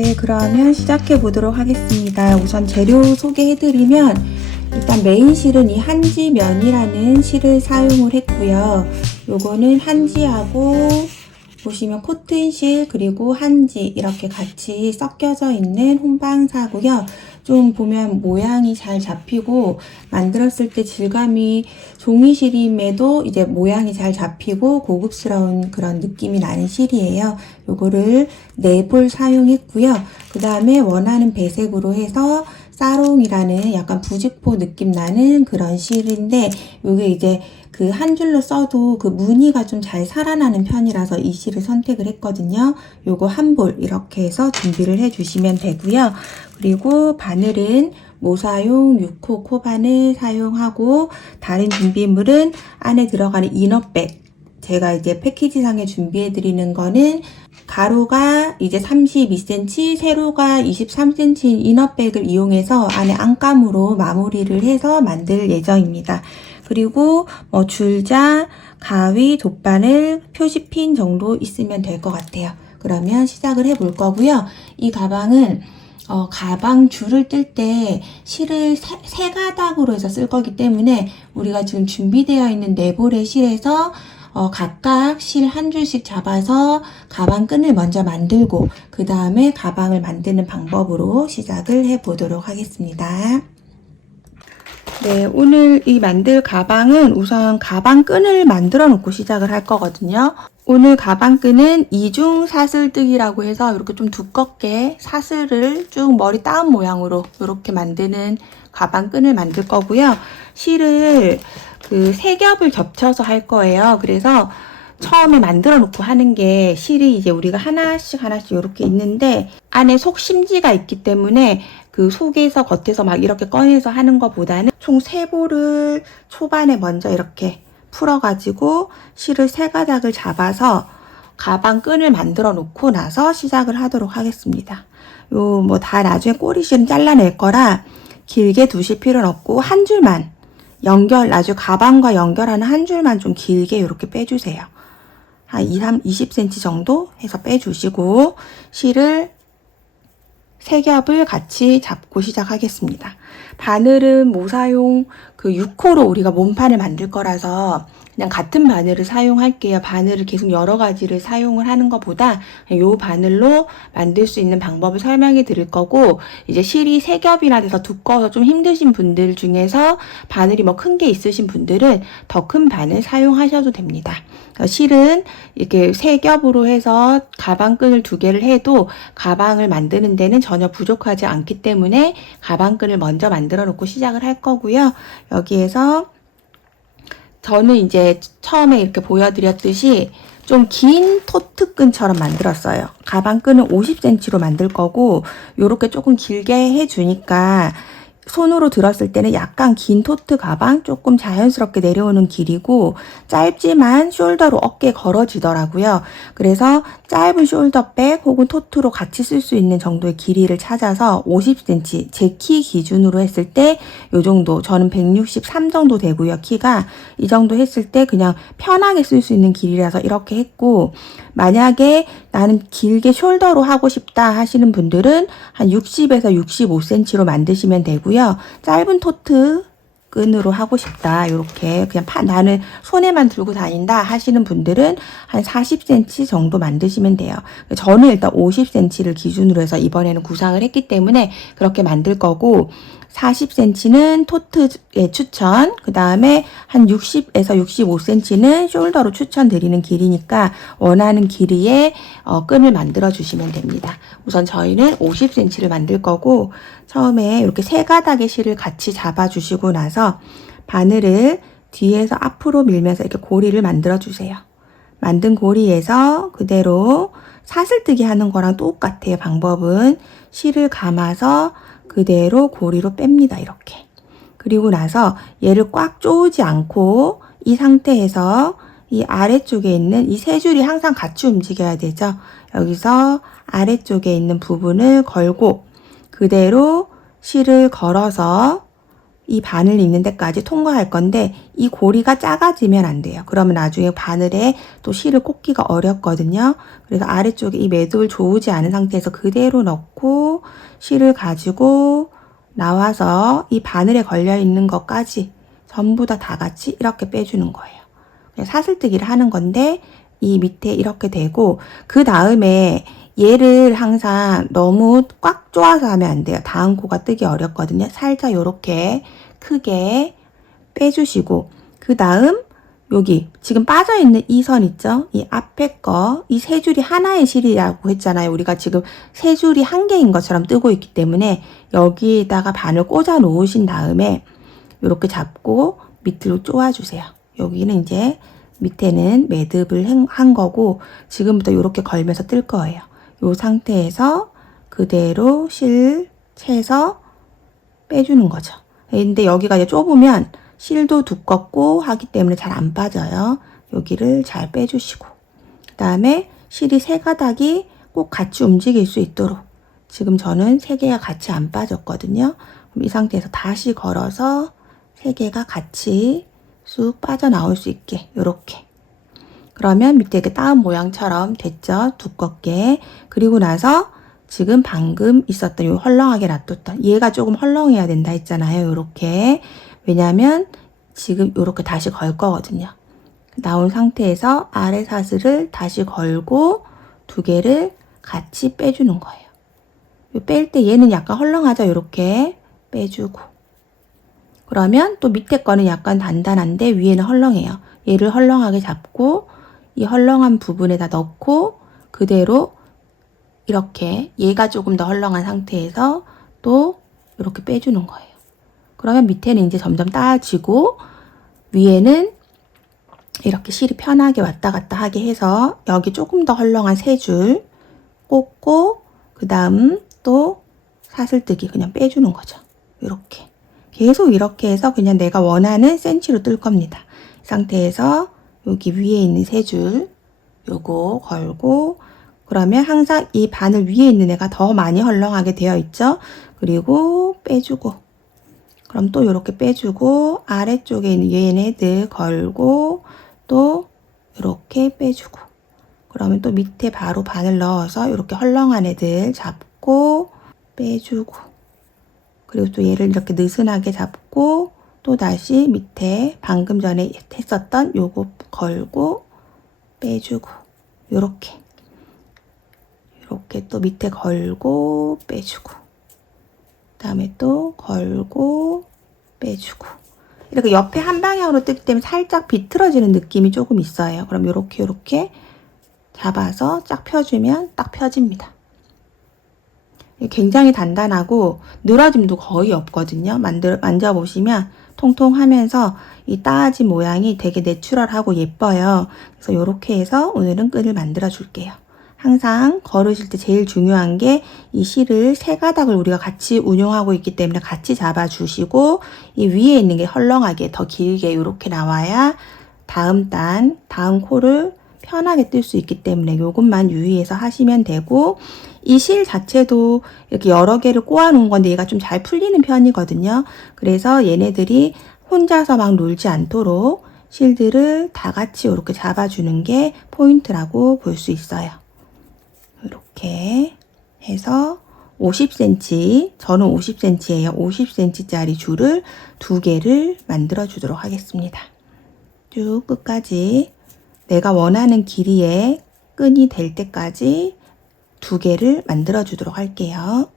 네, 그러면 시작해 보도록 하겠습니다. 우선 재료 소개해드리면 일단 메인 실은 이 한지면이라는 실을 사용을 했고요. 요거는 한지하고 보시면 코튼 실 그리고 한지 이렇게 같이 섞여져 있는 혼방사고요. 좀 보면 모양이 잘 잡히고 만들었을 때 질감이 종이실임에도 이제 모양이 잘 잡히고 고급스러운 그런 느낌이 나는 실이에요. 요거를 4볼 사용했고요. 그 다음에 원하는 배색으로 해서 사롱이라는 약간 부직포 느낌 나는 그런 실인데 요게 이제 그 한 줄로 써도 그 무늬가 좀 잘 살아나는 편이라서 이 실을 선택을 했거든요. 요거 한 볼 이렇게 해서 준비를 해 주시면 되고요. 그리고 바늘은 모사용 6호 코바늘 사용하고 다른 준비물은 안에 들어가는 이너백 제가 이제 패키지상에 준비해 드리는 거는 가로가 이제 32cm, 세로가 23cm인 이너백을 이용해서 안에 안감으로 마무리를 해서 만들 예정입니다. 그리고 뭐 줄자, 가위, 돗바늘, 표시핀 정도 있으면 될 것 같아요. 그러면 시작을 해 볼 거고요. 이 가방은 가방 줄을 뜰 때 실을 세 가닥으로 해서 쓸 거기 때문에 우리가 지금 준비되어 있는 4볼의 실에서 각각 실 한 줄씩 잡아서 가방 끈을 먼저 만들고 그 다음에 가방을 만드는 방법으로 시작을 해 보도록 하겠습니다. 네, 오늘 이 만들 가방은 우선 가방 끈을 만들어 놓고 시작을 할 거거든요. 오늘 가방 끈은 이중 사슬뜨기라고 해서 이렇게 좀 두껍게 사슬을 쭉 머리 따은 모양으로 이렇게 만드는 가방 끈을 만들 거고요. 실을 그 3겹을 겹쳐서 할 거예요. 그래서 처음에 만들어 놓고 하는 게 실이 이제 우리가 하나씩 이렇게 있는데 안에 속심지가 있기 때문에 그 속에서 겉에서 막 이렇게 꺼내서 하는 것보다는 총 3볼을 초반에 먼저 이렇게 풀어가지고 실을 3가닥을 잡아서 가방 끈을 만들어 놓고 나서 시작을 하도록 하겠습니다. 요 뭐 다 나중에 꼬리실은 잘라낼 거라 길게 두실 필요는 없고 한 줄만 나중에 가방과 연결하는 한 줄만 좀 길게 이렇게 빼주세요. 한 20cm 정도 해서 빼주시고 실을 3겹을 같이 잡고 시작하겠습니다. 바늘은 모사용 그 6호로 우리가 몸판을 만들 거라서 그냥 같은 바늘을 사용할게요. 바늘을 계속 여러 가지를 사용을 하는 것보다 이 바늘로 만들 수 있는 방법을 설명해 드릴 거고 이제 실이 3겹이나 돼서 두꺼워서 좀 힘드신 분들 중에서 바늘이 뭐 큰 게 있으신 분들은 더 큰 바늘 사용하셔도 됩니다. 실은 이렇게 3겹으로 해서 가방끈을 2개를 해도 가방을 만드는 데는 전혀 부족하지 않기 때문에 가방끈을 먼저 만들어 놓고 시작을 할 거고요. 여기에서 저는 이제 처음에 이렇게 보여드렸듯이 좀 긴 토트끈처럼 만들었어요. 가방끈은 50cm로 만들 거고 요렇게 조금 길게 해주니까 손으로 들었을 때는 약간 긴 토트 가방 조금 자연스럽게 내려오는 길이고 짧지만 숄더로 어깨에 걸어지더라고요. 그래서 짧은 숄더백 혹은 토트로 같이 쓸 수 있는 정도의 길이를 찾아서 50cm 제 키 기준으로 했을 때 요 정도 저는 163 정도 되고요. 키가 이 정도 했을 때 그냥 편하게 쓸 수 있는 길이라서 이렇게 했고 만약에 나는 길게 숄더로 하고 싶다 하시는 분들은 한 60에서 65cm로 만드시면 되고요. 짧은 토트 끈으로 하고 싶다 이렇게 그냥 나는 손에만 들고 다닌다 하시는 분들은 한 40cm 정도 만드시면 돼요. 저는 일단 50cm를 기준으로 해서 이번에는 구상을 했기 때문에 그렇게 만들 거고 40cm는 토트에 추천, 그 다음에 한 60에서 65cm는 숄더로 추천드리는 길이니까 원하는 길이의 끈을 만들어 주시면 됩니다. 우선 저희는 50cm를 만들 거고 처음에 이렇게 3가닥의 실을 같이 잡아 주시고 나서 바늘을 뒤에서 앞으로 밀면서 이렇게 고리를 만들어 주세요. 만든 고리에서 그대로 사슬뜨기 하는 거랑 똑같아요. 방법은 실을 감아서 그대로 고리로 뺍니다. 이렇게. 그리고 나서 얘를 꽉 조이지 않고 이 상태에서 이 아래쪽에 있는 이 3줄이 항상 같이 움직여야 되죠. 여기서 아래쪽에 있는 부분을 걸고 그대로 실을 걸어서 이 바늘 있는 데까지 통과할 건데 이 고리가 작아지면 안 돼요. 그러면 나중에 바늘에 또 실을 꽂기가 어렵거든요. 그래서 아래쪽에 이 매듭을 조우지 않은 상태에서 그대로 넣고 실을 가지고 나와서 이 바늘에 걸려 있는 것까지 전부 다 같이 이렇게 빼주는 거예요. 사슬뜨기를 하는 건데 이 밑에 이렇게 되고, 그 다음에 얘를 항상 너무 꽉 조아서 하면 안 돼요. 다음 코가 뜨기 어렵거든요. 살짝 요렇게 크게 빼주시고, 그 다음 여기 지금 빠져있는 이 선 있죠? 이 앞에 거, 이 세 줄이 하나의 실이라고 했잖아요. 우리가 지금 세 줄이 한 개인 것처럼 뜨고 있기 때문에 여기에다가 바늘 꽂아 놓으신 다음에 이렇게 잡고 밑으로 쪼아주세요. 여기는 이제 밑에는 매듭을 한 거고 지금부터 이렇게 걸면서 뜰 거예요. 이 상태에서 그대로 실 채서 빼주는 거죠. 근데 여기가 이제 좁으면 실도 두껍고 하기 때문에 잘 안 빠져요. 여기를 잘 빼주시고, 그 다음에 실이 세 가닥이 꼭 같이 움직일 수 있도록, 지금 저는 세 개가 같이 안 빠졌거든요. 그럼 이 상태에서 다시 걸어서 세 개가 같이 쑥 빠져나올 수 있게 이렇게. 그러면 밑에 이렇게 따은 모양처럼 됐죠? 두껍게. 그리고 나서 지금 방금 있었던 요 헐렁하게 놔뒀던 얘가 조금 헐렁해야 된다 했잖아요. 요렇게. 왜냐면 지금 요렇게 다시 걸 거거든요. 나온 상태에서 아래 사슬을 다시 걸고 두 개를 같이 빼주는 거예요. 뺄 때 얘는 약간 헐렁하죠? 요렇게 빼주고. 그러면 또 밑에 거는 약간 단단한데 위에는 헐렁해요. 얘를 헐렁하게 잡고 이 헐렁한 부분에다 넣고 그대로 이렇게 얘가 조금 더 헐렁한 상태에서 또 이렇게 빼주는 거예요. 그러면 밑에는 이제 점점 따지고 위에는 이렇게 실이 편하게 왔다 갔다 하게 해서 여기 조금 더 헐렁한 세 줄 꽂고 그 다음 또 사슬뜨기 그냥 빼주는 거죠. 이렇게 계속 이렇게 해서 그냥 내가 원하는 센치로 뜰 겁니다. 이 상태에서 여기 위에 있는 세 줄 요거 걸고, 그러면 항상 이 바늘 위에 있는 애가 더 많이 헐렁하게 되어 있죠. 그리고 빼주고, 그럼 또 이렇게 빼주고 아래쪽에 있는 얘네들 걸고 또 이렇게 빼주고, 그러면 또 밑에 바로 바늘 넣어서 이렇게 헐렁한 애들 잡고 빼주고, 그리고 또 얘를 이렇게 느슨하게 잡고 또 다시 밑에 방금 전에 했었던 요거 걸고 빼주고, 요렇게 또 밑에 걸고 빼주고, 그 다음에 또 걸고 빼주고, 이렇게 옆에 한 방향으로 뜨기 때문에 살짝 비틀어지는 느낌이 조금 있어요. 그럼 요렇게 잡아서 쫙 펴주면 딱 펴집니다. 굉장히 단단하고 늘어짐도 거의 없거든요. 만져보시면 통통하면서 이 따지 모양이 되게 내추럴하고 예뻐요. 그래서 이렇게 해서 오늘은 끈을 만들어 줄게요. 항상 걸으실 때 제일 중요한 게 이 실을 세 가닥을 우리가 같이 운용하고 있기 때문에 같이 잡아주시고, 이 위에 있는 게 헐렁하게 더 길게 이렇게 나와야 다음 코를 편하게 뜰 수 있기 때문에 이것만 유의해서 하시면 되고, 이 실 자체도 이렇게 여러 개를 꼬아 놓은 건데 얘가 좀 잘 풀리는 편이거든요. 그래서 얘네들이 혼자서 막 놀지 않도록 실들을 다 같이 이렇게 잡아주는 게 포인트라고 볼 수 있어요. 이렇게 해서 50cm, 저는 50cm예요. 50cm짜리 줄을 두 개를 만들어 주도록 하겠습니다. 쭉 끝까지 내가 원하는 길이의 끈이 될 때까지 두 개를 만들어 주도록 할게요.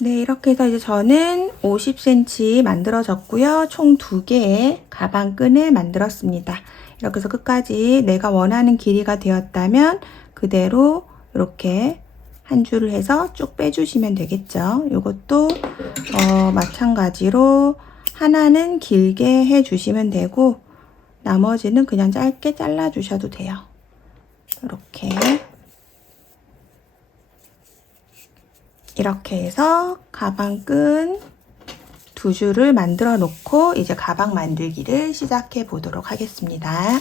네, 이렇게 해서 이제 저는 50cm 만들어졌고요. 총 두 개의 가방 끈을 만들었습니다. 이렇게 해서 끝까지 내가 원하는 길이가 되었다면 그대로 이렇게 한 줄을 해서 쭉 빼주시면 되겠죠. 이것도 마찬가지로 하나는 길게 해주시면 되고 나머지는 그냥 짧게 잘라 주셔도 돼요. 이렇게 해서 가방끈 두 줄을 만들어 놓고 이제 가방 만들기를 시작해 보도록 하겠습니다.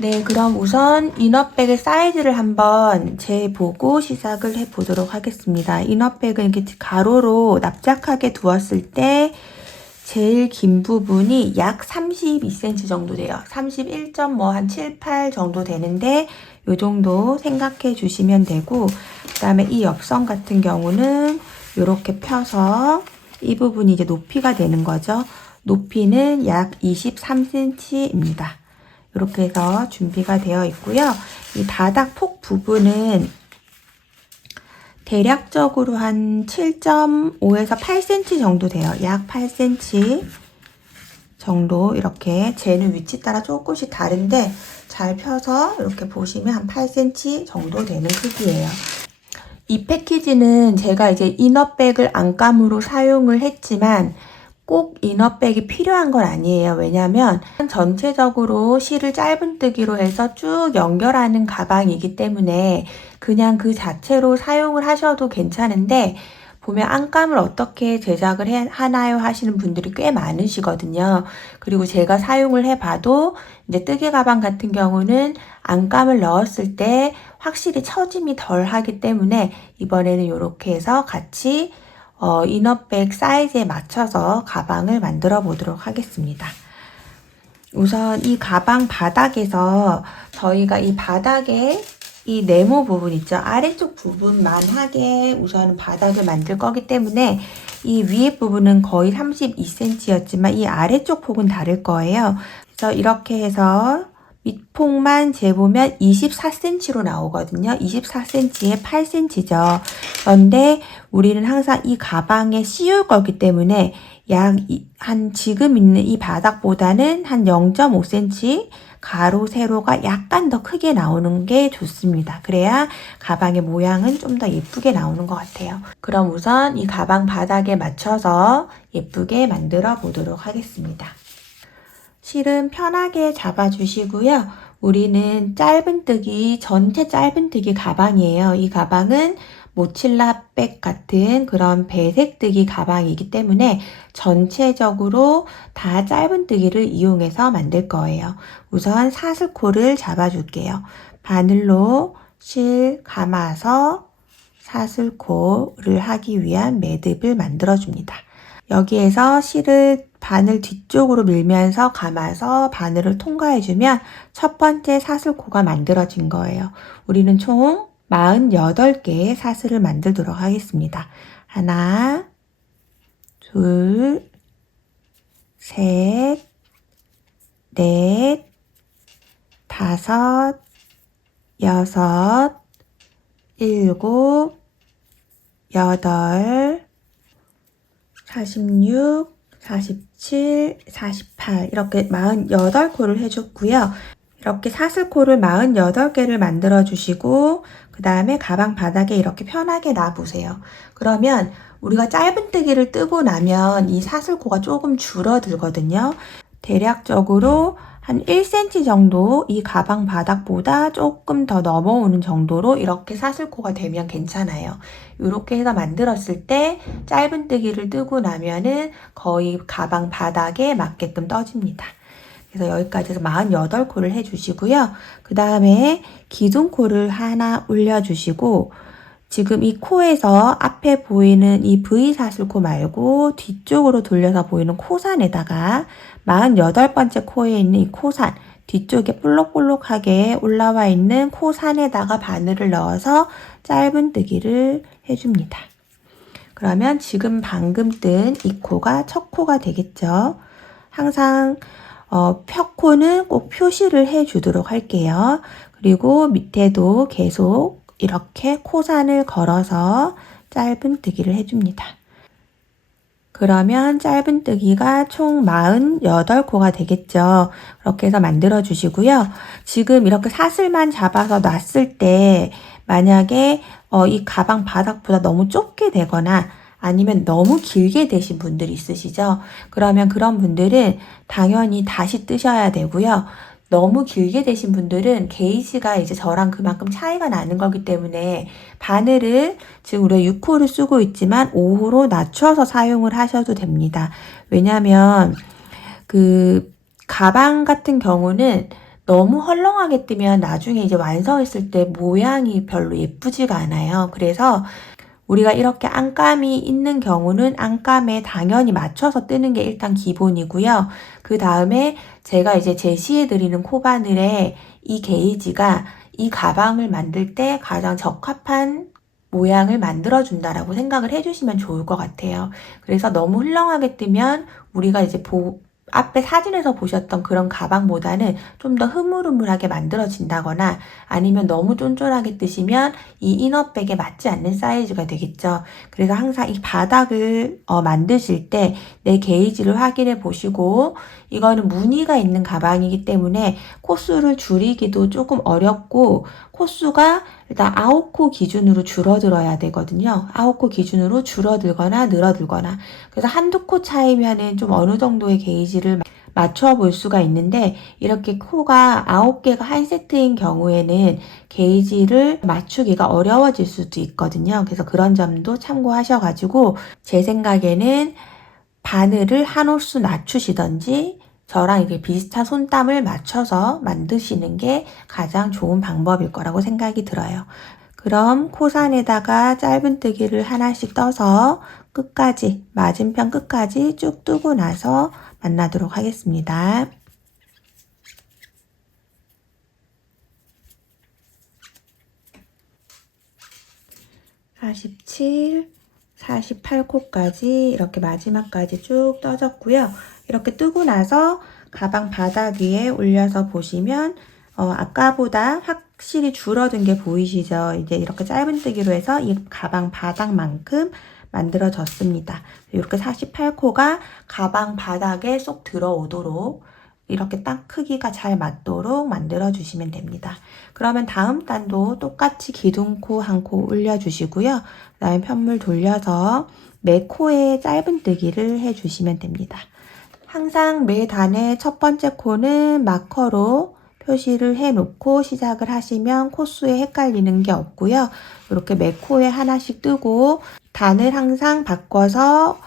네, 그럼 우선 이너백의 사이즈를 한번 재보고 시작을 해보도록 하겠습니다. 이너백은 이렇게 가로로 납작하게 두었을 때 제일 긴 부분이 약 32cm 정도 돼요. 31.7, 8 정도 되는데 요 정도 생각해 주시면 되고, 그 다음에 이 옆선 같은 경우는 이렇게 펴서 이 부분이 이제 높이가 되는 거죠. 높이는 약 23cm입니다. 이렇게 해서 준비가 되어 있고요. 이 바닥 폭 부분은 대략적으로 한 7.5에서 8cm 정도 돼요. 약 8cm 정도 이렇게 재는 위치 따라 조금씩 다른데 잘 펴서 이렇게 보시면 한 8cm 정도 되는 크기예요. 이 패키지는 제가 이제 이너백을 안감으로 사용을 했지만 꼭 이너백이 필요한 건 아니에요. 왜냐면 전체적으로 실을 짧은뜨기로 해서 쭉 연결하는 가방이기 때문에 그냥 그 자체로 사용을 하셔도 괜찮은데, 보면 안감을 어떻게 제작을 하나요 하시는 분들이 꽤 많으시거든요. 그리고 제가 사용을 해봐도 이제 뜨개 가방 같은 경우는 안감을 넣었을 때 확실히 처짐이 덜 하기 때문에 이번에는 이렇게 해서 같이 이너백 사이즈에 맞춰서 가방을 만들어 보도록 하겠습니다. 우선 이 가방 바닥에서 저희가 이 바닥에 이 네모 부분 있죠? 아래쪽 부분만 하게 우선 바닥을 만들 거기 때문에 이 위에 부분은 거의 32cm였지만 이 아래쪽 폭은 다를 거예요. 그래서 이렇게 해서 밑폭만 재보면 24cm로 나오거든요. 24cm에 8cm죠. 그런데 우리는 항상 이 가방에 씌울 거기 때문에 한 지금 있는 이 바닥보다는 한 0.5cm 가로, 세로가 약간 더 크게 나오는 게 좋습니다. 그래야 가방의 모양은 좀 더 예쁘게 나오는 것 같아요. 그럼 우선 이 가방 바닥에 맞춰서 예쁘게 만들어 보도록 하겠습니다. 실은 편하게 잡아주시고요. 우리는 짧은뜨기, 전체 짧은뜨기 가방이에요. 이 가방은 모칠라백 같은 그런 배색뜨기 가방이기 때문에 전체적으로 다 짧은뜨기를 이용해서 만들 거예요. 우선 사슬코를 잡아줄게요. 바늘로 실 감아서 사슬코를 하기 위한 매듭을 만들어줍니다. 여기에서 실을 바늘 뒤쪽으로 밀면서 감아서 바늘을 통과해주면 첫 번째 사슬코가 만들어진 거예요. 우리는 총 48개의 사슬을 만들도록 하겠습니다. 하나, 둘, 셋, 넷, 다섯, 여섯, 일곱, 여덟, 46, 47, 48 이렇게 48코를 해줬고요. 이렇게 사슬코를 48개를 만들어 주시고 그 다음에 가방 바닥에 이렇게 편하게 놔보세요. 그러면 우리가 짧은뜨기를 뜨고 나면 이 사슬코가 조금 줄어들거든요. 대략적으로 한 1cm 정도 이 가방 바닥보다 조금 더 넘어오는 정도로 이렇게 사슬코가 되면 괜찮아요. 이렇게 해서 만들었을 때 짧은뜨기를 뜨고 나면은 거의 가방 바닥에 맞게끔 떠집니다. 그래서 여기까지 해서 48코를 해주시고요. 그 다음에 기둥코를 하나 올려주시고 지금 이 코에서 앞에 보이는 이 V 사슬코 말고 뒤쪽으로 돌려서 보이는 코산에다가 48번째 코에 있는 이 코산 뒤쪽에 볼록볼록하게 올라와 있는 코산에다가 바늘을 넣어서 짧은뜨기를 해줍니다. 그러면 지금 방금 뜬 이 코가 첫 코가 되겠죠. 항상 펴코는 꼭 표시를 해주도록 할게요. 그리고 밑에도 계속 이렇게 코산을 걸어서 짧은뜨기를 해줍니다. 그러면 짧은뜨기가 총 48코가 되겠죠. 그렇게 해서 만들어 주시고요. 지금 이렇게 사슬만 잡아서 놨을 때 만약에 이 가방 바닥보다 너무 좁게 되거나 아니면 너무 길게 되신 분들이 있으시죠. 그러면 그런 분들은 당연히 다시 뜨셔야 되고요. 너무 길게 되신 분들은 게이지가 이제 저랑 그만큼 차이가 나는 거기 때문에 바늘을 지금 우리가 6호를 쓰고 있지만 5호로 낮춰서 사용을 하셔도 됩니다. 왜냐면 그 가방 같은 경우는 너무 헐렁하게 뜨면 나중에 이제 완성했을 때 모양이 별로 예쁘지가 않아요. 그래서 우리가 이렇게 안감이 있는 경우는 안감에 당연히 맞춰서 뜨는 게 일단 기본이고요. 그 다음에 제가 이제 제시해드리는 코바늘에 이 게이지가 이 가방을 만들 때 가장 적합한 모양을 만들어준다라고 생각을 해주시면 좋을 것 같아요. 그래서 너무 훌렁하게 뜨면 우리가 이제 앞에 사진에서 보셨던 그런 가방보다는 좀 더 흐물흐물하게 만들어진다거나 아니면 너무 쫀쫀하게 뜨시면 이 이너백에 맞지 않는 사이즈가 되겠죠. 그래서 항상 이 바닥을 만드실 때 내 게이지를 확인해 보시고, 이거는 무늬가 있는 가방이기 때문에 코수를 줄이기도 조금 어렵고, 코수가 일단 9코 기준으로 줄어들어야 되거든요. 9코 기준으로 줄어들거나 늘어들거나. 그래서 한두 코 차이면은 좀 어느 정도의 게이지를 맞춰 볼 수가 있는데, 이렇게 코가 9개가 한 세트인 경우에는 게이지를 맞추기가 어려워질 수도 있거든요. 그래서 그런 점도 참고하셔가지고 제 생각에는 바늘을 한 홀수 낮추시던지 저랑 이렇게 비슷한 손땀을 맞춰서 만드시는 게 가장 좋은 방법일 거라고 생각이 들어요. 그럼 코산에다가 짧은뜨기를 하나씩 떠서 끝까지, 맞은편 끝까지 쭉 뜨고 나서 만나도록 하겠습니다. 47, 48코까지 이렇게 마지막까지 쭉 떠졌고요. 이렇게 뜨고 나서 가방 바닥 위에 올려서 보시면 아까보다 확실히 줄어든 게 보이시죠? 이제 이렇게 짧은뜨기로 해서 이 가방 바닥만큼 만들어졌습니다. 이렇게 48코가 가방 바닥에 쏙 들어오도록 이렇게 딱 크기가 잘 맞도록 만들어 주시면 됩니다. 그러면 다음 단도 똑같이 기둥코 한 코 올려주시고요. 그 다음에 편물 돌려서 매 코에 짧은뜨기를 해주시면 됩니다. 항상 매 단의 첫 번째 코는 마커로 표시를 해놓고 시작을 하시면 코수에 헷갈리는 게 없고요. 이렇게 매 코에 하나씩 뜨고 단을 항상 바꿔서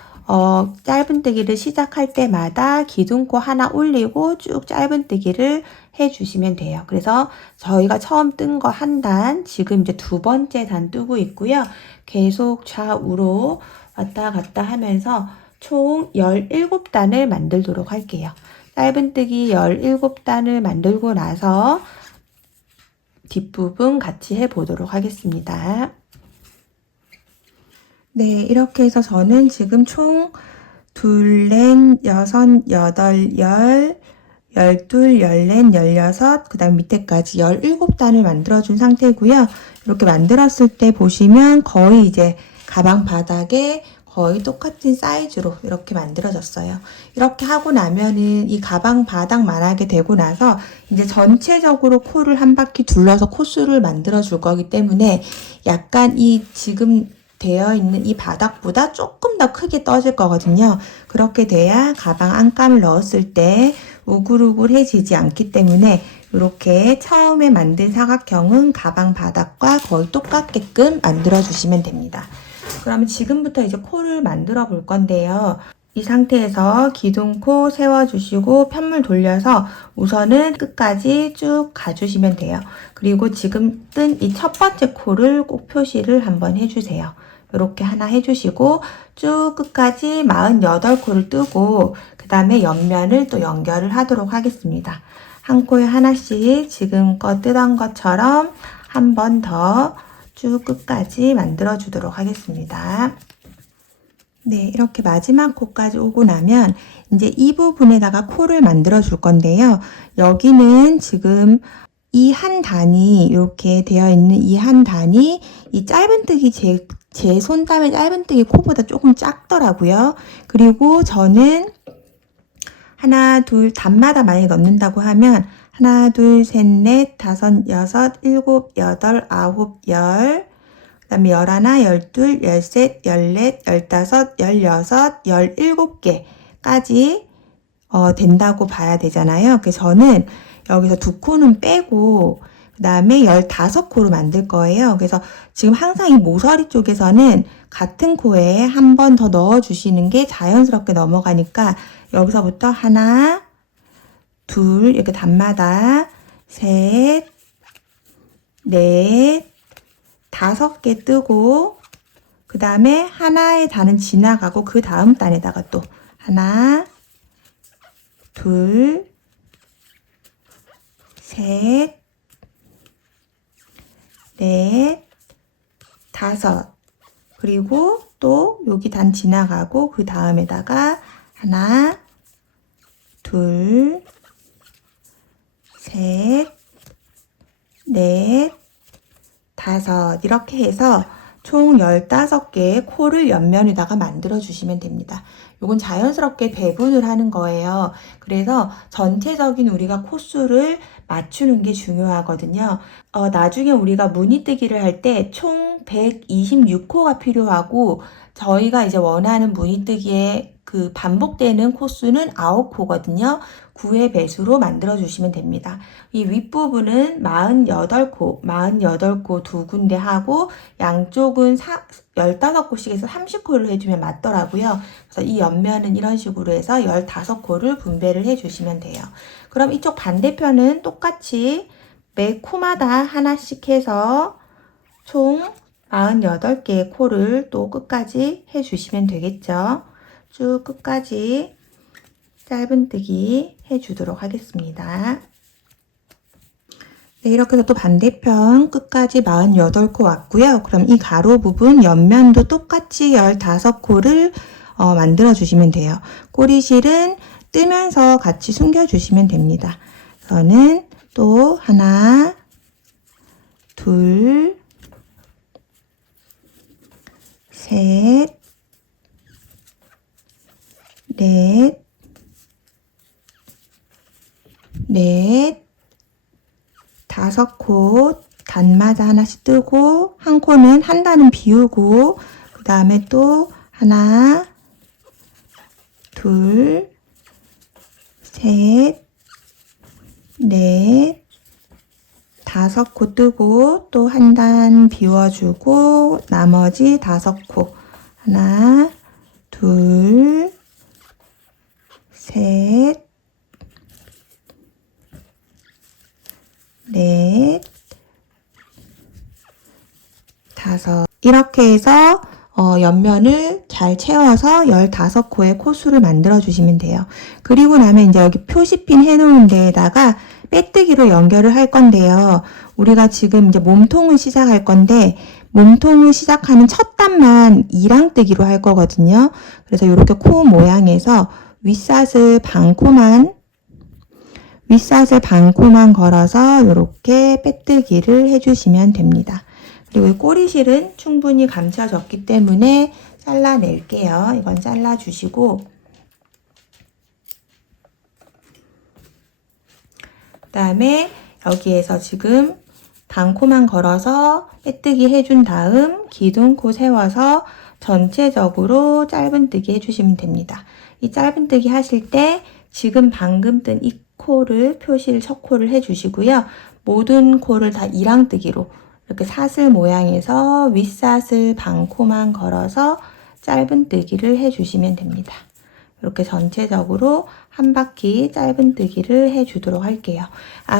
짧은뜨기를 시작할 때마다 기둥코 하나 올리고 쭉 짧은뜨기를 해주시면 돼요. 그래서 저희가 처음 뜬 거 한 단, 지금 이제 두 번째 단 뜨고 있고요. 계속 좌우로 왔다 갔다 하면서 총 17단을 만들도록 할게요. 짧은뜨기 17단을 만들고 나서 뒷부분 같이 해보도록 하겠습니다. 네, 이렇게 해서 저는 지금 총 둘, 넷, 여섯, 여덟, 열둘, 열넷, 열여섯, 그 다음 밑에까지 17단을 만들어준 상태고요. 이렇게 만들었을 때 보시면 거의 이제 가방 바닥에 거의 똑같은 사이즈로 이렇게 만들어졌어요. 이렇게 하고 나면은 이 가방 바닥만 하게 되고 나서 이제 전체적으로 코를 한 바퀴 둘러서 코수를 만들어 줄 거기 때문에 약간 이 지금 되어 있는 이 바닥보다 조금 더 크게 떠질 거거든요. 그렇게 돼야 가방 안감을 넣었을 때 우글우글해지지 않기 때문에 이렇게 처음에 만든 사각형은 가방 바닥과 거의 똑같게끔 만들어 주시면 됩니다. 그러면 지금부터 이제 코를 만들어 볼 건데요. 이 상태에서 기둥코 세워주시고 편물 돌려서 우선은 끝까지 쭉 가주시면 돼요. 그리고 지금 뜬 이 첫 번째 코를 꼭 표시를 한번 해주세요. 이렇게 하나 해주시고 쭉 끝까지 48코를 뜨고 그 다음에 옆면을 또 연결을 하도록 하겠습니다. 한 코에 하나씩 지금껏 뜨던 것처럼 한 번 더 쭉 끝까지 만들어 주도록 하겠습니다. 네, 이렇게 마지막 코까지 오고 나면 이제 이 부분에다가 코를 만들어 줄 건데요. 여기는 지금 이 한 단이 이렇게 되어 있는 이 한 단이 이 짧은뜨기 제 손땀의 짧은뜨기 코보다 조금 작더라고요. 그리고 저는 하나, 둘, 단마다 많이 넣는다고 하면 하나, 둘, 셋, 넷, 다섯, 여섯, 일곱, 여덟, 아홉, 열, 그 다음에 11, 12, 13, 14, 15, 16, 17개까지 된다고 봐야 되잖아요. 그래서 저는 여기서 두 코는 빼고 그 다음에 15코로 만들 거예요. 그래서 지금 항상 이 모서리 쪽에서는 같은 코에 한 번 더 넣어주시는 게 자연스럽게 넘어가니까 여기서부터 하나, 둘 이렇게 단마다 셋, 넷, 5개 뜨고 그 다음에 하나의 단은 지나가고 그 다음 단에다가 또 하나, 둘, 셋, 넷, 5. 그리고 또 여기 단 지나가고 그 다음에다가 하나, 둘, 셋, 넷, 5 이렇게 해서 총 15개의 코를 옆면에다가 만들어 주시면 됩니다. 이건 자연스럽게 배분을 하는 거예요. 그래서 전체적인 우리가 코수를 맞추는 게 중요하거든요. 나중에 우리가 무늬뜨기를 할 때 총 126코가 필요하고 저희가 이제 원하는 무늬뜨기의 그 반복되는 코수는 9코거든요. 9의 배수로 만들어 주시면 됩니다. 이 윗부분은 48코 두 군데 하고 양쪽은 15코씩 해서 30코를 해주면 맞더라고요. 그래서 이 옆면은 이런 식으로 해서 15코를 분배를 해주시면 돼요. 그럼 이쪽 반대편은 똑같이 매 코마다 하나씩 해서 총 48개의 코를 또 끝까지 해주시면 되겠죠. 쭉 끝까지 짧은뜨기 해주도록 하겠습니다. 네, 이렇게 해서 또 반대편 끝까지 48코 왔고요. 그럼 이 가로 부분 옆면도 똑같이 15코를 만들어 주시면 돼요. 꼬리실은 뜨면서 같이 숨겨 주시면 됩니다. 저는 또 하나, 둘, 셋, 넷, 5코 단마다 하나씩 뜨고 한 코는 한 단은 비우고 그 다음에 또 하나, 둘, 셋, 넷, 5코 뜨고 또 한 단 비워주고 나머지 5코 하나, 둘, 셋, 넷, 5 이렇게 해서 옆면을 잘 채워서 15코의 코수를 만들어 주시면 돼요. 그리고 나면 이제 여기 표시핀 해놓은 데에다가 빼뜨기로 연결을 할 건데요. 우리가 지금 이제 몸통을 시작할 건데 몸통을 시작하는 첫 단만 이랑뜨기로 할 거거든요. 그래서 이렇게 코 모양에서 윗사슬 반코만 걸어서 이렇게 빼뜨기를 해주시면 됩니다. 그리고 이 꼬리실은 충분히 감춰졌기 때문에 잘라낼게요. 이건 잘라주시고 그 다음에 여기에서 지금 반코만 걸어서 빼뜨기 해준 다음 기둥코 세워서 전체적으로 짧은뜨기 해주시면 됩니다. 이 짧은뜨기 하실 때 지금 방금 뜬 이 코를 표시를 첫 코를 해주시고요. 모든 코를 다 이랑뜨기로 이렇게 사슬 모양에서 윗사슬 반코만 걸어서 짧은뜨기를 해주시면 됩니다. 이렇게 전체적으로 한 바퀴 짧은뜨기를 해주도록 할게요.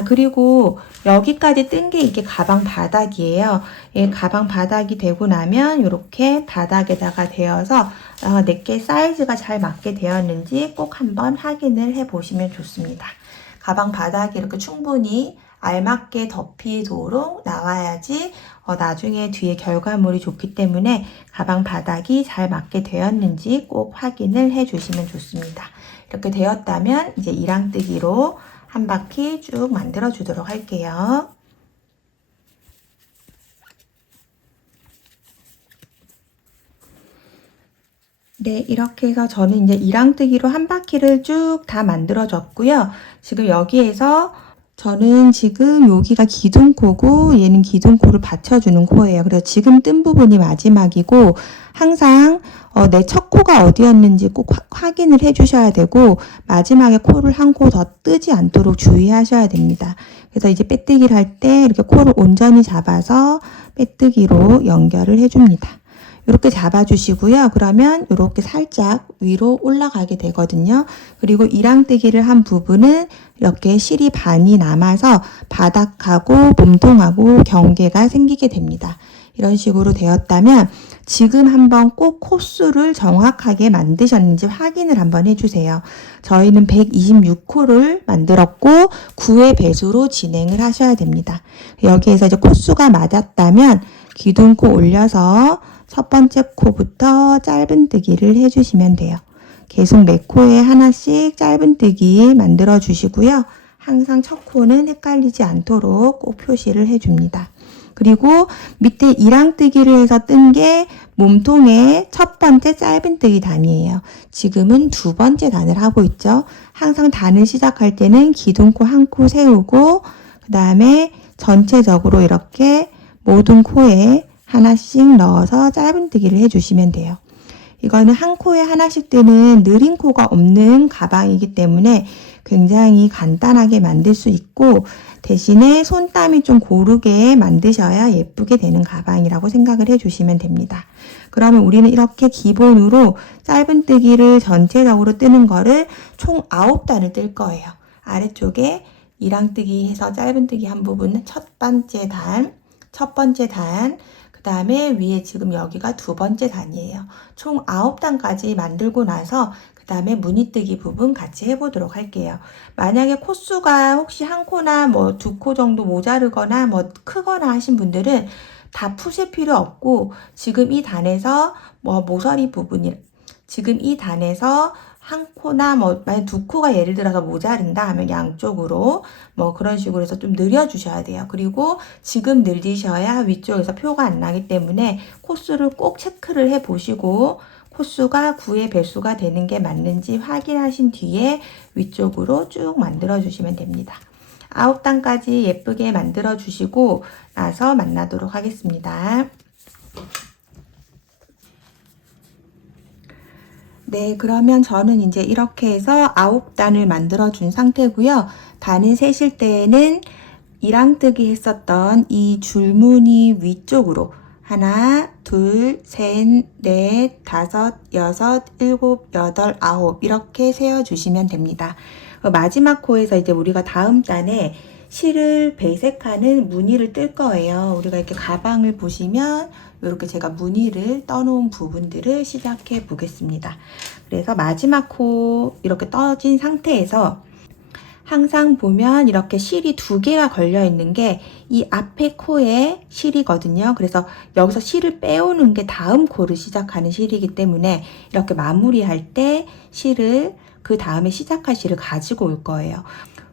그리고 여기까지 뜬 게 이게 가방 바닥이에요. 예, 가방 바닥이 되고 나면 이렇게 바닥에다가 대어서 내게 사이즈가 잘 맞게 되었는지 꼭 한번 확인을 해 보시면 좋습니다. 가방 바닥이 이렇게 충분히 알맞게 덮이도록 나와야지 나중에 뒤에 결과물이 좋기 때문에 가방 바닥이 잘 맞게 되었는지 꼭 확인을 해 주시면 좋습니다. 이렇게 되었다면 이제 이랑뜨기로 한 바퀴 쭉 만들어 주도록 할게요. 네, 이렇게 해서 저는 이제 이랑뜨기로 한 바퀴를 쭉 다 만들어 줬고요. 지금 여기에서 저는 지금 여기가 기둥코고 얘는 기둥코를 받쳐주는 코예요. 그래서 지금 뜬 부분이 마지막이고 항상 내 첫 코가 어디였는지 꼭 확인을 해 주셔야 되고 마지막에 코를 한 코 더 뜨지 않도록 주의하셔야 됩니다. 그래서 이제 빼뜨기를 할 때 이렇게 코를 온전히 잡아서 빼뜨기로 연결을 해줍니다. 이렇게 잡아주시고요. 그러면 이렇게 살짝 위로 올라가게 되거든요. 그리고 이랑뜨기를 한 부분은 이렇게 실이 반이 남아서 바닥하고 몸통하고 경계가 생기게 됩니다. 이런 식으로 되었다면 지금 한번 꼭 코수를 정확하게 만드셨는지 확인을 한번 해주세요. 저희는 126코를 만들었고 9의 배수로 진행을 하셔야 됩니다. 여기에서 이제 코수가 맞았다면 기둥코 올려서 첫 번째 코부터 짧은뜨기를 해주시면 돼요. 계속 매 코에 하나씩 짧은뜨기 만들어 주시고요. 항상 첫 코는 헷갈리지 않도록 꼭 표시를 해줍니다. 그리고 밑에 이랑뜨기를 해서 뜬 게 몸통의 첫 번째 짧은뜨기 단이에요. 지금은 두 번째 단을 하고 있죠. 항상 단을 시작할 때는 기둥코 한 코 세우고 그 다음에 전체적으로 이렇게 모든 코에 하나씩 넣어서 짧은뜨기를 해주시면 돼요. 이거는 한 코에 하나씩 뜨는 느린 코가 없는 가방이기 때문에 굉장히 간단하게 만들 수 있고 대신에 손땀이 좀 고르게 만드셔야 예쁘게 되는 가방이라고 생각을 해주시면 됩니다. 그러면 우리는 이렇게 기본으로 짧은뜨기를 전체적으로 뜨는 거를 총 9단을 뜰 거예요. 아래쪽에 이랑뜨기 해서 짧은뜨기 한 부분은 첫 번째 단, 그 다음에 위에 지금 여기가 두 번째 단이에요. 총 9단까지 만들고 나서 그 다음에 무늬뜨기 부분 같이 해보도록 할게요. 만약에 코수가 혹시 한 코나 뭐 두 코 정도 모자르거나 뭐 크거나 하신 분들은 다 푸실 필요 없고 지금 이 단에서 뭐 모서리 부분이 지금 이 단에서 한 코나 뭐 만약 두 코가 예를 들어서 모자른다 하면 양쪽으로 뭐 그런 식으로 해서 좀 늘려주셔야 돼요. 그리고 지금 늘리셔야 위쪽에서 표가 안 나기 때문에 코수를 꼭 체크를 해 보시고 코수가 9의 배수가 되는 게 맞는지 확인하신 뒤에 위쪽으로 쭉 만들어 주시면 됩니다. 9단까지 예쁘게 만들어 주시고 나서 만나도록 하겠습니다. 네, 그러면 저는 이제 이렇게 해서 9단을 만들어 준 상태고요. 단을 세실 때에는 이랑뜨기 했었던 이 줄무늬 위쪽으로 하나, 둘, 셋, 넷, 다섯, 여섯, 일곱, 여덟, 아홉 이렇게 세어주시면 됩니다. 마지막 코에서 이제 우리가 다음 단에 실을 배색하는 무늬를 뜰 거예요. 우리가 이렇게 가방을 보시면 이렇게 제가 무늬를 떠놓은 부분들을 시작해 보겠습니다. 그래서 마지막 코 이렇게 떠진 상태에서 항상 보면 이렇게 실이 두 개가 걸려 있는 게 이 앞에 코에 실이거든요. 그래서 여기서 실을 빼오는 게 다음 코를 시작하는 실이기 때문에 이렇게 마무리할 때 실을 그 다음에 시작할 실을 가지고 올 거예요.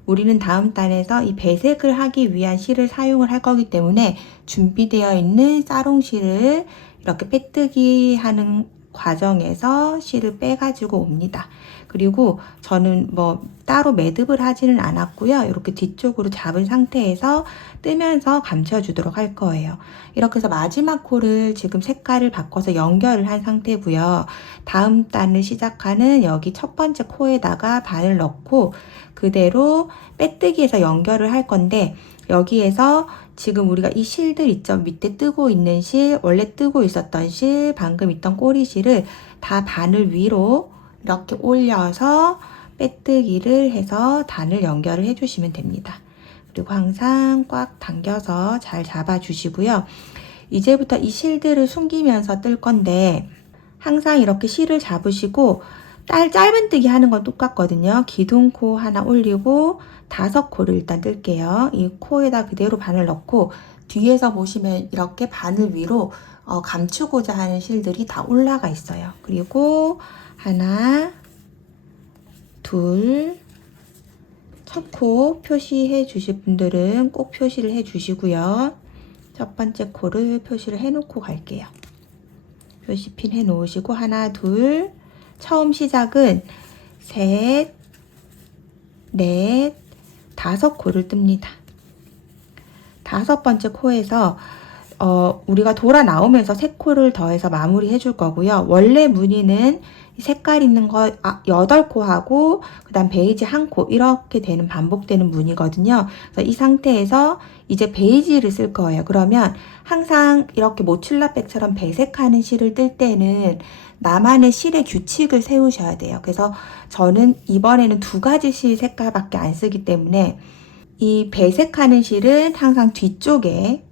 우리는 다음 단에서 이 배색을 하기 위한 실을 사용을 할 거기 때문에 준비되어 있는 사롱실을 이렇게 빼뜨기 하는 과정에서 실을 빼가지고 옵니다. 그리고 저는 뭐 따로 매듭을 하지는 않았고요. 이렇게 뒤쪽으로 잡은 상태에서 뜨면서 감춰주도록 할 거예요. 이렇게 해서 마지막 코를 지금 색깔을 바꿔서 연결을 한 상태고요. 다음 단을 시작하는 여기 첫 번째 코에다가 바늘 넣고 그대로 빼뜨기해서 연결을 할 건데 여기에서 지금 우리가 이 실들 있죠. 밑에 뜨고 있는 실, 원래 뜨고 있었던 실, 방금 있던 꼬리실을 다 바늘 위로 이렇게 올려서 빼뜨기를 해서 단을 연결을 해주시면 됩니다. 그리고 항상 꽉 당겨서 잘 잡아주시고요. 이제부터 이 실들을 숨기면서 뜰 건데 항상 이렇게 실을 잡으시고 짧은뜨기 하는 건 똑같거든요. 기둥코 하나 올리고 5코를 일단 뜰게요. 이 코에다 그대로 바늘 넣고 뒤에서 보시면 이렇게 바늘 위로 감추고자 하는 실들이 다 올라가 있어요. 그리고 하나, 둘, 첫 코 표시해 주실 분들은 꼭 표시를 해 주시고요. 첫 번째 코를 표시를 해 놓고 갈게요. 표시핀 해 놓으시고 하나, 둘, 처음 시작은 셋, 넷, 5코를 뜹니다. 5번째 코에서 우리가 돌아 나오면서 3코를 더해서 마무리 해줄 거고요. 원래 무늬는 색깔 있는 거 8코 하고 그 다음 베이지 1코 이렇게 되는 반복되는 무늬거든요. 그래서 이 상태에서 이제 베이지를 쓸 거예요. 그러면 항상 이렇게 모출라백처럼 배색하는 실을 뜰 때는 나만의 실의 규칙을 세우셔야 돼요. 그래서 저는 이번에는 2가지 실 색깔밖에 안 쓰기 때문에 이 배색하는 실은 항상 뒤쪽에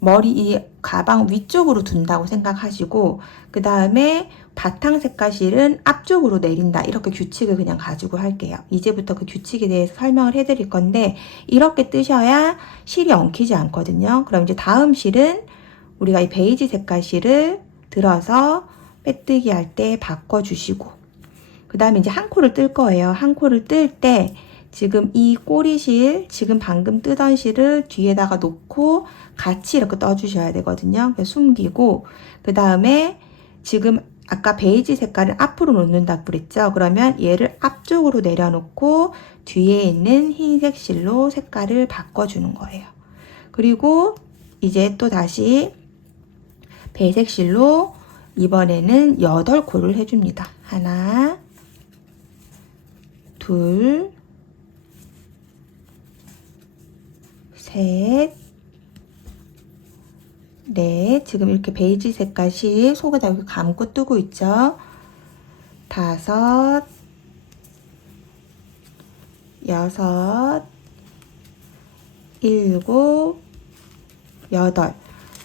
머리 이 가방 위쪽으로 둔다고 생각하시고 그 다음에 바탕 색깔 실은 앞쪽으로 내린다 이렇게 규칙을 그냥 가지고 할게요. 이제부터 그 규칙에 대해서 설명을 해드릴 건데 이렇게 뜨셔야 실이 엉키지 않거든요. 그럼 이제 다음 실은 우리가 이 베이지 색깔 실을 들어서 빼뜨기 할 때 바꿔주시고 그 다음에 이제 1코를 뜰 거예요. 1코를 뜰 때 지금 이 꼬리실, 지금 방금 뜨던 실을 뒤에다가 놓고 같이 이렇게 떠주셔야 되거든요. 숨기고 그 다음에 지금 아까 베이지 색깔을 앞으로 놓는다고 그랬죠. 그러면 얘를 앞쪽으로 내려놓고 뒤에 있는 흰색 실로 색깔을 바꿔주는 거예요. 그리고 이제 또 다시 배색 실로 이번에는 8코를 해줍니다. 하나, 둘, 셋, 넷. 지금 이렇게 베이지 색깔 실 속에다 이렇게 감고 뜨고 있죠. 5, 6, 7, 8.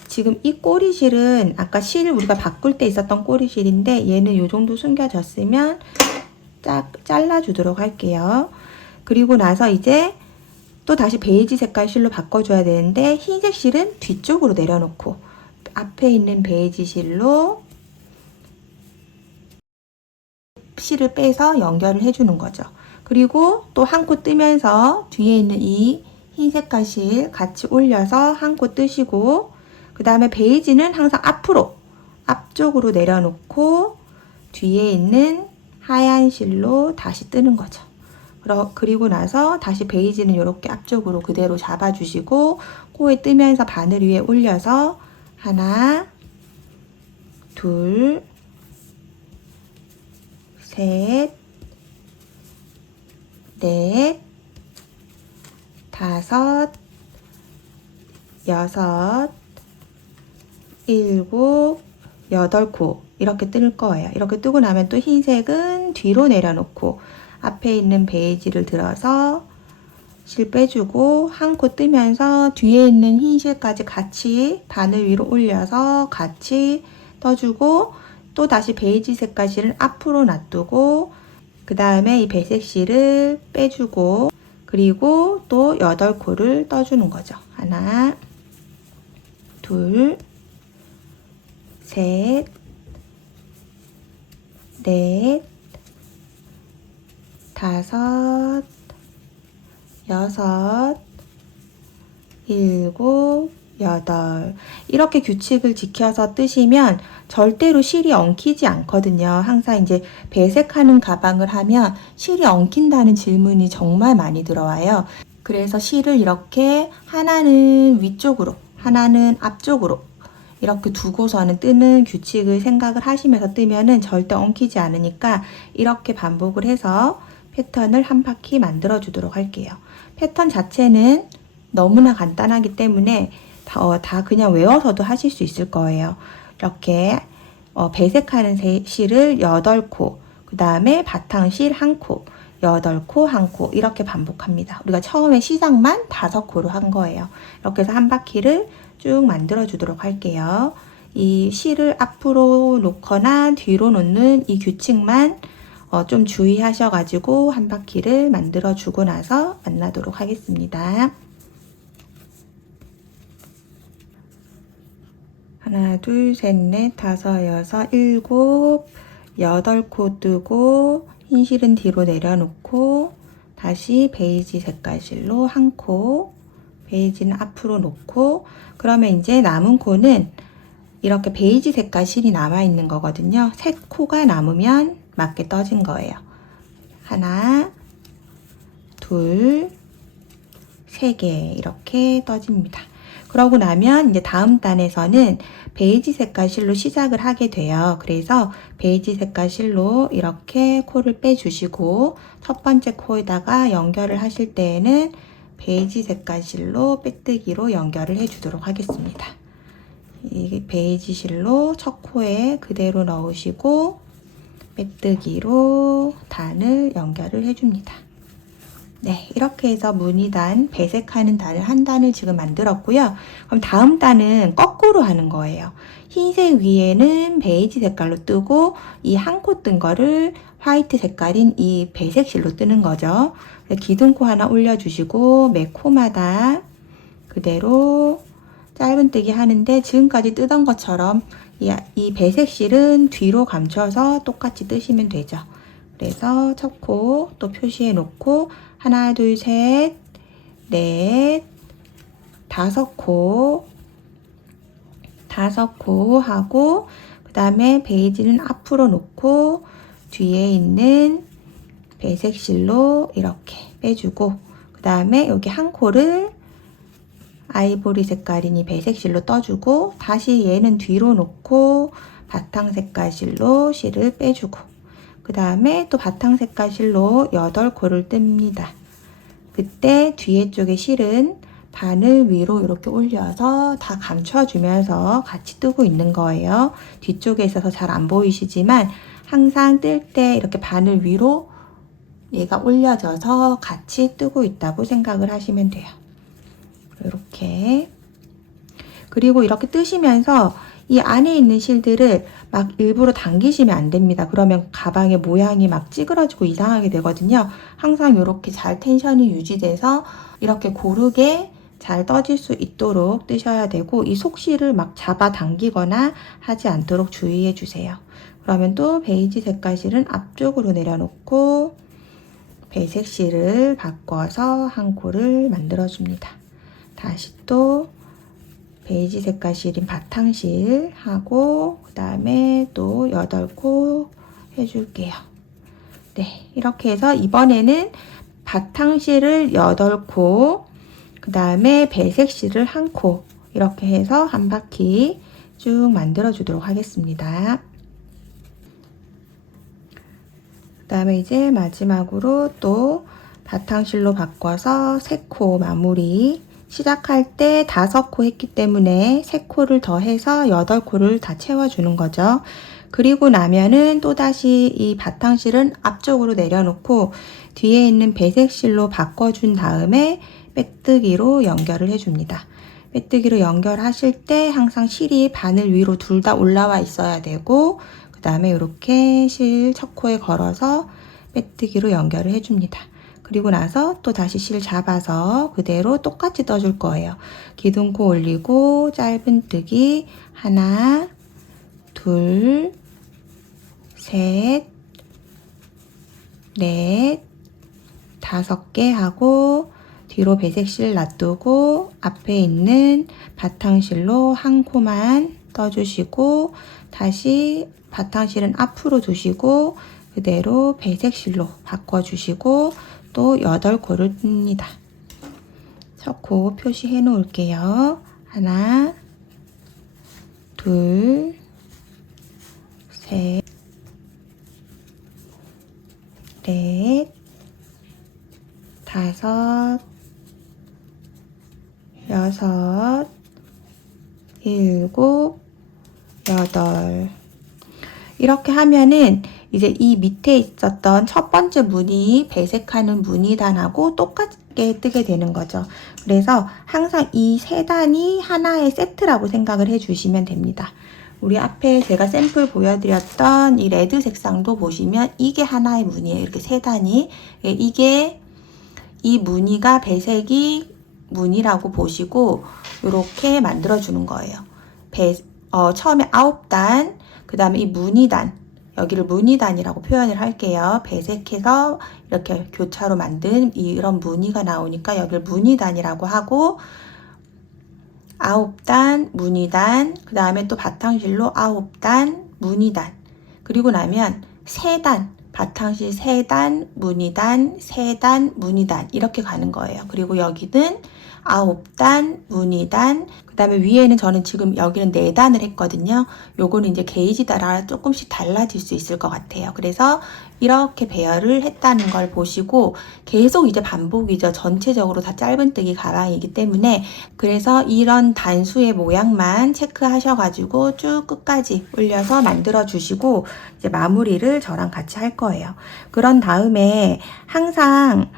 지금 이 꼬리실은 아까 실 우리가 바꿀 때 있었던 꼬리실인데 얘는 이 정도 숨겨졌으면 잘라주도록 할게요. 그리고 나서 이제 또 다시 베이지 색깔 실로 바꿔줘야 되는데 흰색 실은 뒤쪽으로 내려놓고 앞에 있는 베이지 실로 실을 빼서 연결을 해주는 거죠. 그리고 또 1코 뜨면서 뒤에 있는 이 흰 색깔 실 같이 올려서 1코 뜨시고 그 다음에 베이지는 항상 앞쪽으로 내려놓고 뒤에 있는 하얀 실로 다시 뜨는 거죠. 그리고 나서 다시 베이지는 이렇게 앞쪽으로 그대로 잡아주시고 코에 뜨면서 바늘 위에 올려서 하나, 둘, 셋, 넷, 5, 6, 7, 8코 이렇게 뜰 거예요. 이렇게 뜨고 나면 또 흰색은 뒤로 내려놓고 앞에 있는 베이지를 들어서 실 빼주고 1코 뜨면서 뒤에 있는 흰 실까지 같이 바늘 위로 올려서 같이 떠주고 또 다시 베이지 색깔 실을 앞으로 놔두고 그 다음에 이 배색 실을 빼주고 그리고 또 8코를 떠주는 거죠. 하나, 둘, 셋, 넷, 5, 6, 7, 8 이렇게 규칙을 지켜서 뜨시면 절대로 실이 엉키지 않거든요. 항상 이제 배색하는 가방을 하면 실이 엉킨다는 질문이 정말 많이 들어와요. 그래서 실을 이렇게 하나는 위쪽으로 하나는 앞쪽으로 이렇게 두고서는 뜨는 규칙을 생각을 하시면서 뜨면은 절대 엉키지 않으니까 이렇게 반복을 해서 패턴을 한 바퀴 만들어 주도록 할게요. 패턴 자체는 너무나 간단하기 때문에 다 그냥 외워서도 하실 수 있을 거예요. 이렇게 배색하는 실을 8코, 그 다음에 바탕실 1코, 8코, 1코 이렇게 반복합니다. 우리가 처음에 시작만 5코로 한 거예요. 이렇게 해서 한 바퀴를 쭉 만들어 주도록 할게요. 이 실을 앞으로 놓거나 뒤로 놓는 이 규칙만 좀 주의하셔가지고 한 바퀴를 만들어 주고 나서 만나도록 하겠습니다. 하나, 둘, 셋, 넷, 5, 6, 7, 8코 뜨고 흰 실은 뒤로 내려놓고 다시 베이지 색깔 실로 1코, 베이지는 앞으로 놓고 그러면 이제 남은 코는 이렇게 베이지 색깔 실이 남아있는 거거든요. 3코가 남으면 맞게 떠진 거예요. 하나, 둘, 3개 이렇게 떠집니다. 그러고 나면 이제 다음 단에서는 베이지 색깔 실로 시작을 하게 돼요. 그래서 베이지 색깔 실로 이렇게 코를 빼주시고 첫 번째 코에다가 연결을 하실 때에는 베이지 색깔 실로 빼뜨기로 연결을 해주도록 하겠습니다. 이 베이지 실로 첫 코에 그대로 넣으시고 빼뜨기로 단을 연결을 해줍니다. 네, 이렇게 해서 무늬단, 배색하는 단을 한 단을 지금 만들었고요. 그럼 다음 단은 거꾸로 하는 거예요. 흰색 위에는 베이지 색깔로 뜨고 이 한 코 뜬 거를 화이트 색깔인 이 배색 실로 뜨는 거죠. 기둥코 하나 올려주시고 매 코마다 그대로 짧은뜨기 하는데 지금까지 뜨던 것처럼 이 배색 실은 뒤로 감춰서 똑같이 뜨시면 되죠. 그래서 첫 코 또 표시해 놓고 하나, 둘, 셋, 넷, 다섯 코 하고 그 다음에 베이지는 앞으로 놓고 뒤에 있는 배색 실로 이렇게 빼주고 그 다음에 여기 한 코를 아이보리 색깔인 이 배색 실로 떠주고 다시 얘는 뒤로 놓고 바탕 색깔 실로 실을 빼주고 그 다음에 또 바탕 색깔 실로 8코를 뜹니다. 그때 뒤에 쪽에 실은 바늘 위로 이렇게 올려서 다 감춰주면서 같이 뜨고 있는 거예요. 뒤쪽에 있어서 잘 안 보이시지만 항상 뜰 때 이렇게 바늘 위로 얘가 올려져서 같이 뜨고 있다고 생각을 하시면 돼요. 이렇게. 그리고 이렇게 뜨시면서 이 안에 있는 실들을 막 일부러 당기시면 안 됩니다. 그러면 가방의 모양이 막 찌그러지고 이상하게 되거든요. 항상 이렇게 잘 텐션이 유지돼서 이렇게 고르게 잘 떠질 수 있도록 뜨셔야 되고 이 속실을 막 잡아 당기거나 하지 않도록 주의해 주세요. 그러면 또 베이지 색깔 실은 앞쪽으로 내려놓고 배색 실을 바꿔서 한 코를 만들어 줍니다. 다시 또 베이지 색깔 실인 바탕실 하고 그 다음에 또 8코 해줄게요. 네, 이렇게 해서 이번에는 바탕실을 8코 그 다음에 배색 실을 1코 이렇게 해서 한 바퀴 쭉 만들어 주도록 하겠습니다. 그 다음에 이제 마지막으로 또 바탕실로 바꿔서 3코 마무리 시작할 때 5코 했기 때문에 3코를 더해서 8코를 다 채워주는 거죠. 그리고 나면은 또다시 이 바탕실은 앞쪽으로 내려놓고 뒤에 있는 배색 실로 바꿔준 다음에 빼뜨기로 연결을 해줍니다. 빼뜨기로 연결하실 때 항상 실이 바늘 위로 둘 다 올라와 있어야 되고 그 다음에 이렇게 실 첫 코에 걸어서 빼뜨기로 연결을 해줍니다. 그리고 나서 또 다시 실 잡아서 그대로 똑같이 떠줄 거예요. 기둥코 올리고 짧은뜨기 하나, 둘, 셋, 넷, 5개 하고 뒤로 배색실 놔두고 앞에 있는 바탕실로 한 코만 떠주시고 다시 바탕실은 앞으로 두시고 그대로 배색실로 바꿔주시고 또 8코를 뜹니다. 첫 코 표시해 놓을게요. 하나, 둘, 셋, 넷, 5, 6, 7, 8 이렇게 하면은 이제 이 밑에 있었던 첫 번째 무늬 배색하는 무늬단하고 똑같게 뜨게 되는 거죠. 그래서 항상 이 3단이 하나의 세트라고 생각을 해주시면 됩니다. 우리 앞에 제가 샘플 보여드렸던 이 레드 색상도 보시면 이게 하나의 무늬예요. 이렇게 3단이. 이게 이 무늬가 배색이 무늬라고 보시고 이렇게 만들어주는 거예요. 처음에 9단, 그 다음에 이 무늬단, 여기를 무늬단이라고 표현을 할게요. 배색해서 이렇게 교차로 만든 이런 무늬가 나오니까 여기를 무늬단이라고 하고 9단, 무늬단, 그 다음에 또 바탕실로 9단, 무늬단 그리고 나면 3단, 바탕실 3단, 무늬단, 3단, 무늬단 이렇게 가는 거예요. 그리고 여기는 9단, 무늬단, 그 다음에 위에는 저는 지금 여기는 4단을 했거든요. 요거는 이제 게이지 따라 조금씩 달라질 수 있을 것 같아요. 그래서 이렇게 배열을 했다는 걸 보시고 계속 이제 반복이죠. 전체적으로 다 짧은뜨기 가방이기 때문에. 그래서 이런 단수의 모양만 체크하셔가지고 쭉 끝까지 올려서 만들어 주시고 이제 마무리를 저랑 같이 할 거예요. 그런 다음에 항상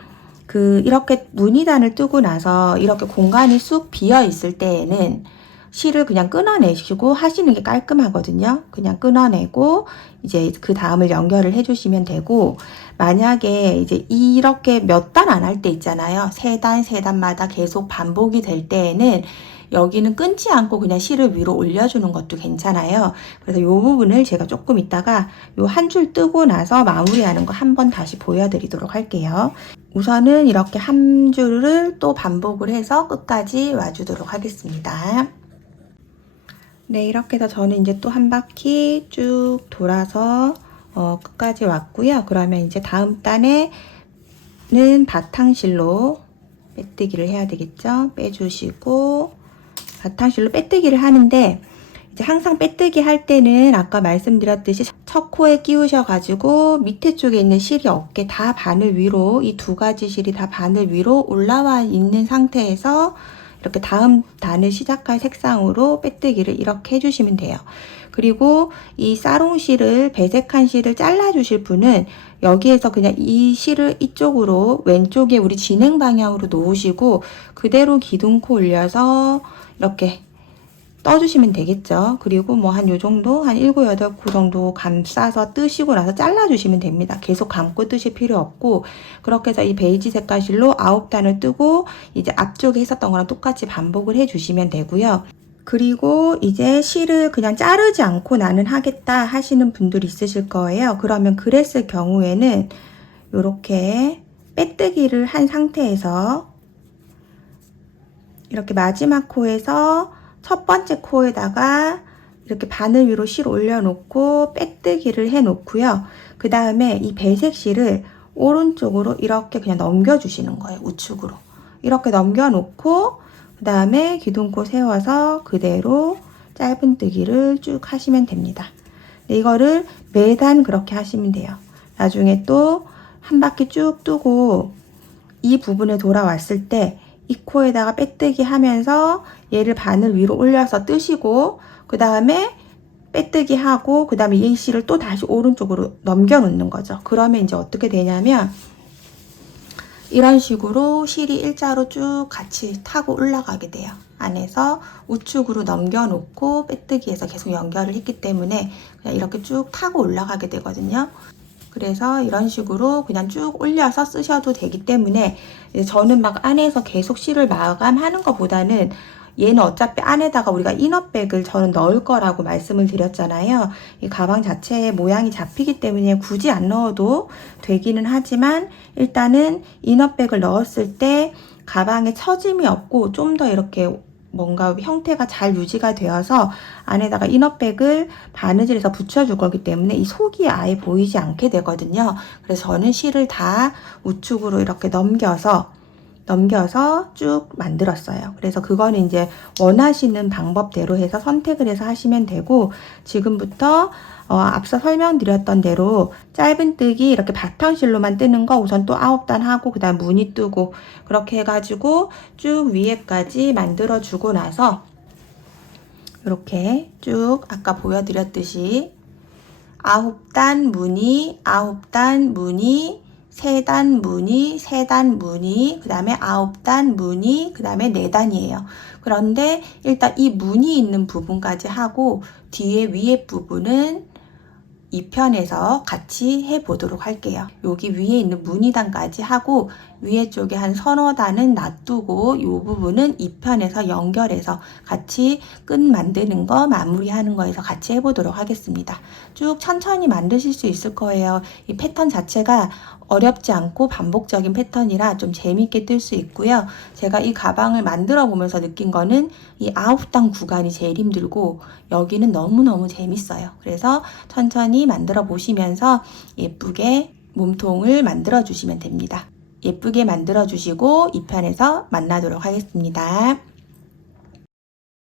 이렇게 무늬단을 뜨고 나서 이렇게 공간이 쑥 비어 있을 때에는 실을 그냥 끊어내시고 하시는 게 깔끔하거든요. 그냥 끊어내고 이제 그 다음을 연결을 해주시면 되고, 만약에 이제 이렇게 몇 단 안 할 때 있잖아요. 3단, 3단마다 계속 반복이 될 때에는 여기는 끊지 않고 그냥 실을 위로 올려주는 것도 괜찮아요. 그래서 이 부분을 제가 조금 이따가 요 한 줄 뜨고 나서 마무리하는 거 한번 다시 보여드리도록 할게요. 우선은 이렇게 한 줄을 또 반복을 해서 끝까지 와주도록 하겠습니다. 네, 이렇게 해서 저는 이제 또 한 바퀴 쭉 돌아서 끝까지 왔고요. 그러면 이제 다음 단에는 바탕실로 빼뜨기를 해야 되겠죠. 빼주시고 바탕실로 빼뜨기를 하는데, 이제 항상 빼뜨기 할 때는 아까 말씀드렸듯이 첫 코에 끼우셔가지고 밑에 쪽에 있는 실이 없게 다 바늘 위로, 이 두 가지 실이 다 바늘 위로 올라와 있는 상태에서 이렇게 다음 단을 시작할 색상으로 빼뜨기를 이렇게 해주시면 돼요. 그리고 이 사롱 실을, 배색한 실을 잘라주실 분은 여기에서 그냥 이 실을 이쪽으로, 왼쪽에 우리 진행 방향으로 놓으시고 그대로 기둥코 올려서 이렇게 떠주시면 되겠죠. 그리고 뭐 한 요 정도, 한 7, 8코 정도 감싸서 뜨시고 나서 잘라주시면 됩니다. 계속 감고 뜨실 필요 없고, 그렇게 해서 이 베이지 색깔 실로 9단을 뜨고 이제 앞쪽에 했었던 거랑 똑같이 반복을 해주시면 되고요. 그리고 이제 실을 그냥 자르지 않고 나는 하겠다 하시는 분들이 있으실 거예요. 그러면 그랬을 경우에는 이렇게 빼뜨기를 한 상태에서 이렇게 마지막 코에서 첫 번째 코에다가 이렇게 바늘 위로 실 올려놓고 빼뜨기를 해 놓고요. 그 다음에 이 배색 실을 오른쪽으로 이렇게 그냥 넘겨주시는 거예요. 우측으로. 이렇게 넘겨놓고 그 다음에 기둥코 세워서 그대로 짧은뜨기를 쭉 하시면 됩니다. 이거를 매단 그렇게 하시면 돼요. 나중에 또 한 바퀴 쭉 뜨고 이 부분에 돌아왔을 때 이 코에다가 빼뜨기 하면서 얘를 바늘 위로 올려서 뜨시고, 그 다음에 빼뜨기 하고, 그 다음에 이 실을 또 다시 오른쪽으로 넘겨 놓는 거죠. 그러면 이제 어떻게 되냐면 이런 식으로 실이 일자로 쭉 같이 타고 올라가게 돼요. 안에서 우측으로 넘겨 놓고 빼뜨기해서 계속 연결을 했기 때문에 그냥 이렇게 쭉 타고 올라가게 되거든요. 그래서 이런 식으로 그냥 쭉 올려서 쓰셔도 되기 때문에, 저는 막 안에서 계속 실을 마감하는 것보다는 얘는 어차피 안에다가 우리가 이너백을 저는 넣을 거라고 말씀을 드렸잖아요. 이 가방 자체의 모양이 잡히기 때문에 굳이 안 넣어도 되기는 하지만, 일단은 이너백을 넣었을 때 가방에 처짐이 없고 좀 더 이렇게 뭔가 형태가 잘 유지가 되어서 안에다가 이너백을 바느질해서 붙여줄 거기 때문에 이 속이 아예 보이지 않게 되거든요. 그래서 저는 실을 다 우측으로 이렇게 넘겨서 쭉 만들었어요. 그래서 그거는 이제 원하시는 방법대로 해서 선택을 해서 하시면 되고, 지금부터 앞서 설명드렸던 대로 짧은뜨기 이렇게 바탕실로만 뜨는 거 우선 또 9단 하고 그 다음 무늬 뜨고 그렇게 해가지고 쭉 위에까지 만들어 주고 나서 이렇게 쭉 아까 보여드렸듯이 9단 무늬, 9단 무늬, 3단 무늬, 3단 무늬, 그 다음에 9단 무늬, 그 다음에 4단이에요. 그런데 일단 이 무늬 있는 부분까지 하고 뒤에 위에 부분은 2편에서 같이 해보도록 할게요. 여기 위에 있는 무늬단까지 하고 위에 쪽에 한 서너 단은 놔두고 이 부분은 2편에서 연결해서 같이 끈 만드는 거, 마무리하는 거에서 같이 해보도록 하겠습니다. 쭉 천천히 만드실 수 있을 거예요. 이 패턴 자체가 어렵지 않고 반복적인 패턴이라 좀 재밌게 뜰 수 있고요. 제가 이 가방을 만들어 보면서 느낀 거는 이 9단 구간이 제일 힘들고 여기는 너무너무 재밌어요. 그래서 천천히 만들어 보시면서 예쁘게 몸통을 만들어 주시면 됩니다. 예쁘게 만들어 주시고 2편에서 만나도록 하겠습니다.